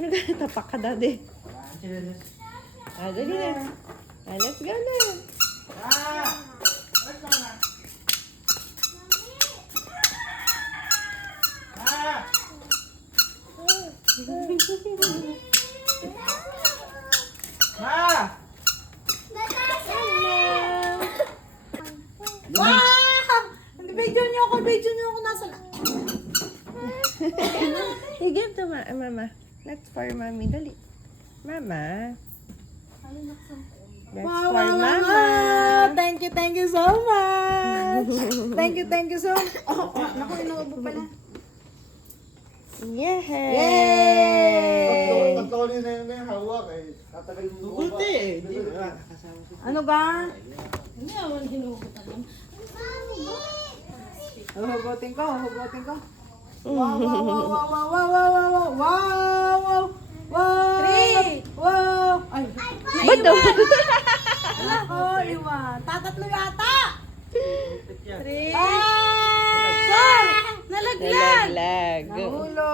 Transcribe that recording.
Tapak ka, daddy. Dali na. Let's go na. Video niyo ako nasa na. You give to mama. That's for mommy. Dali. Mama. That's Wow, for wow, mama. wow. Thank you so much. Thank you so much. Naku, inuubo pala. Yay! Yay! Tatlo na yung hawak eh. Tatagal mo Buti eh. Ano ba? Hindi naman hinuhugutan lang. Huhugutin ko. Wow, wow, wow, wow, wow, wow, wow, wow, wow, wow, Three. wow. Ay, Bato. ako, iwan. Tatatlo yata. Three. Ah! Nalaglag. Nalaglag. Nahulog.